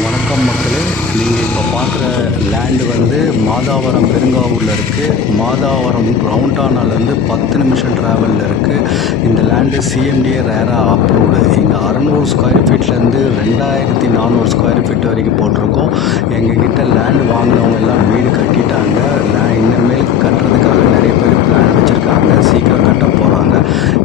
வணக்கம் மக்களே, நீங்கள் இப்போ பார்க்குற லேண்டு வந்து மாதாவரம் பெருங்காவூரில் இருக்குது. மாதாவரம் ரவுண்டானாலேருந்து 10 நிமிஷம் ட்ராவலில் இருக்குது. இந்த லேண்டு சிஎம்டிஏ ரேரா அப்ரூவ்டு. இங்கே 600 ஸ்கொயர் ஃபீட்லேருந்து 2400 ஸ்கொயர் ஃபீட் வரைக்கும் போட்டிருக்கோம். எங்ககிட்ட லேண்டு வாங்கினவங்க எல்லாம் வீடு கட்டிட்டாங்க. இனிமேல் கட்டுறதுக்காக நிறைய பேர் பிளான் வச்சுருக்காங்க. சீக்கிரம் கட்ட போகிறாங்க.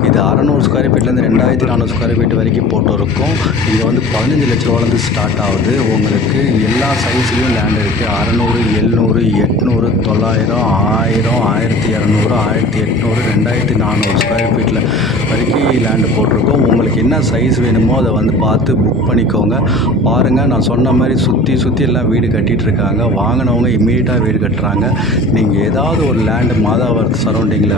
இது 600 ஸ்கொயர் ஃபீட்லேருந்து 2400 ஸ்கொயர் ஃபீட் வரைக்கும் போட்டிருக்கோம். இங்கே வந்து 15 லட்ச ரூபாலேருந்து ஸ்டார்ட் ஆகுது. உங்களுக்கு எல்லா சைஸ்லேயும் லேண்ட் இருக்குது. 600, 700, 800, 900, 1000, 1200, 1800, 2400 ஸ்கொயர் ஃபீட்டில் வரைக்கும் லேண்டு போட்டிருக்கோம். உங்களுக்கு என்ன சைஸ் வேணுமோ அதை வந்து பார்த்து புக் பண்ணிக்கோங்க. பாருங்கள், நான் சொன்ன மாதிரி சுற்றி எல்லாம் வீடு கட்டிகிட்ருக்காங்க. வாங்கினவங்க இம்மீடியட்டாக வீடு கட்டுறாங்க. நீங்கள் ஏதாவது ஒரு லேண்டு மாதாவரத்து சரௌண்டிங்கில்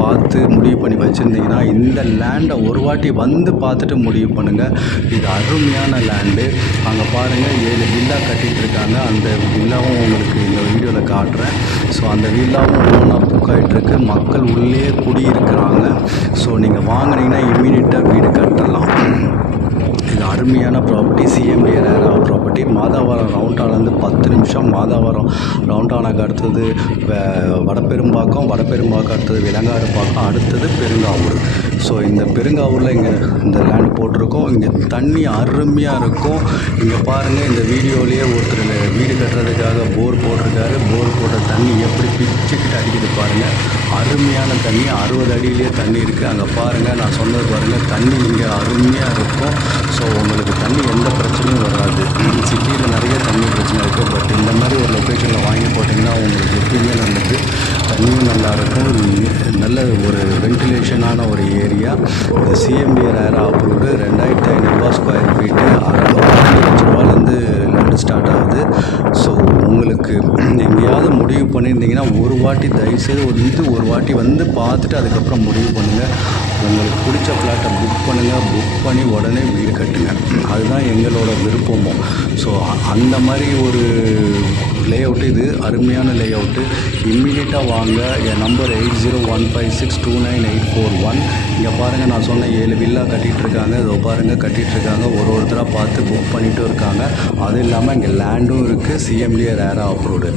பார்த்து முடிவு பண்ணி வச்சுருந்தீங்கன்னா இந்த லேண்டை ஒரு வாட்டி வந்து பார்த்துட்டு முடிவு பண்ணுங்கள். இது அருமையான லேண்டு. அங்கே பாருங்கள், 7 வில்லா கட்டிகிட்ருக்காங்க. அந்த வில்லாவும் உங்களுக்கு இந்த வீடியோவில் காட்டுறேன். ஸோ அந்த வில்லாவும் ஒன்றா புக் ஆகிட்டுருக்கு. மக்கள் உள்ளே குடியிருக்கிறாங்க. ஸோ நீங்கள் வாங்கினீங்கன்னா இம்மீடியட்டாக வீடு கட்டலாம். இது அருமையான property. CMDA RERA property. Madhavaram ரவுண்டானாலேருந்து 10 நிமிஷம். மாதாவரம் ரவுண்டானாக்கு அடுத்தது வடபெரும்பாக்கம் அடுத்தது விலங்காடுபாக்கம், அடுத்தது பெருங்காவூர். ஸோ இந்த பெருங்காவூரில் இங்கே இந்த லேண்ட் போட்டிருக்கோம். இங்கே தண்ணி அருமையாக இருக்கும். இங்கே பாருங்கள், இந்த வீடியோலேயே ஒருத்தர் வீடு கட்டுறதுக்காக போர் போட்டிருக்காரு. போர் போட்ட தண்ணி எப்படி பிச்சுக்கிட்டு அடிக்குது பாருங்கள். அருமையான தண்ணி, 60 அடியிலே தண்ணி இருக்குது. அங்கே பாருங்கள், நான் சொன்னது பாருங்கள், தண்ணி இங்கே அருமையாக இருக்கும். ஸோ உங்களுக்கு தண்ணி எந்த பிரச்சனையும் வராது. சிட்டியில் நிறைய தண்ணி பிரச்சனை இருக்குது. பட் இந்த மாதிரி ஒரு லொக்கேஷனில் வாங்கி போட்டிங்கன்னா உங்களுக்கு எப்பயுமே நல்லது. தண்ணியும் நல்லாயிருக்கும். நல்ல ஒரு வென்டிலேஷனான ஒரு ஏரியா. இது சிஎம்டிஏ ரேரா அப்ரூவ்டு. 2500 square feet. 6 லட்ச ரூபாலேருந்து லேண்டு ஸ்டார்ட் ஆகுது. ஸோ உங்களுக்கு எங்கேயாவது முடிவு பண்ணியிருந்தீங்கன்னா ஒரு வாட்டி தயவுசெய்து ஒரு வாட்டி வந்து பார்த்துட்டு அதுக்கப்புறம் முடிவு பண்ணுங்கள். உங்களுக்கு பிடிச்ச ஃப்ளாட்டை புக் பண்ணுங்கள். புக் பண்ணி உடனே வீடு கட்டுங்க. அதுதான் எங்களோட விருப்பமும். ஸோ அந்த மாதிரி ஒரு லே அவுட்டு. இது அருமையான லே அவுட்டு. இம்மீடியட்டாக வாங்க. என் நம்பர் 8015629841. இங்கே பாருங்கள், நான் சொன்ன 7 வில்லா கட்டிகிட்ருக்காங்க. இதோ பாருங்கள், கட்டிகிட்ருக்காங்க. ஒருத்தராக பார்த்து புக் பண்ணிகிட்டு இருக்காங்க. அது இல்லாமல் இங்கே லேண்டும் இருக்குது. சிஎம்டிஏ ரேரா அப்ரூவ்டு.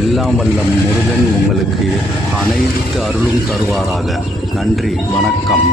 எல்லாம் வல்ல முருகன் உங்களுக்கு அனைத்து அருளும் தருவாராக. நன்றி, வணக்கம்.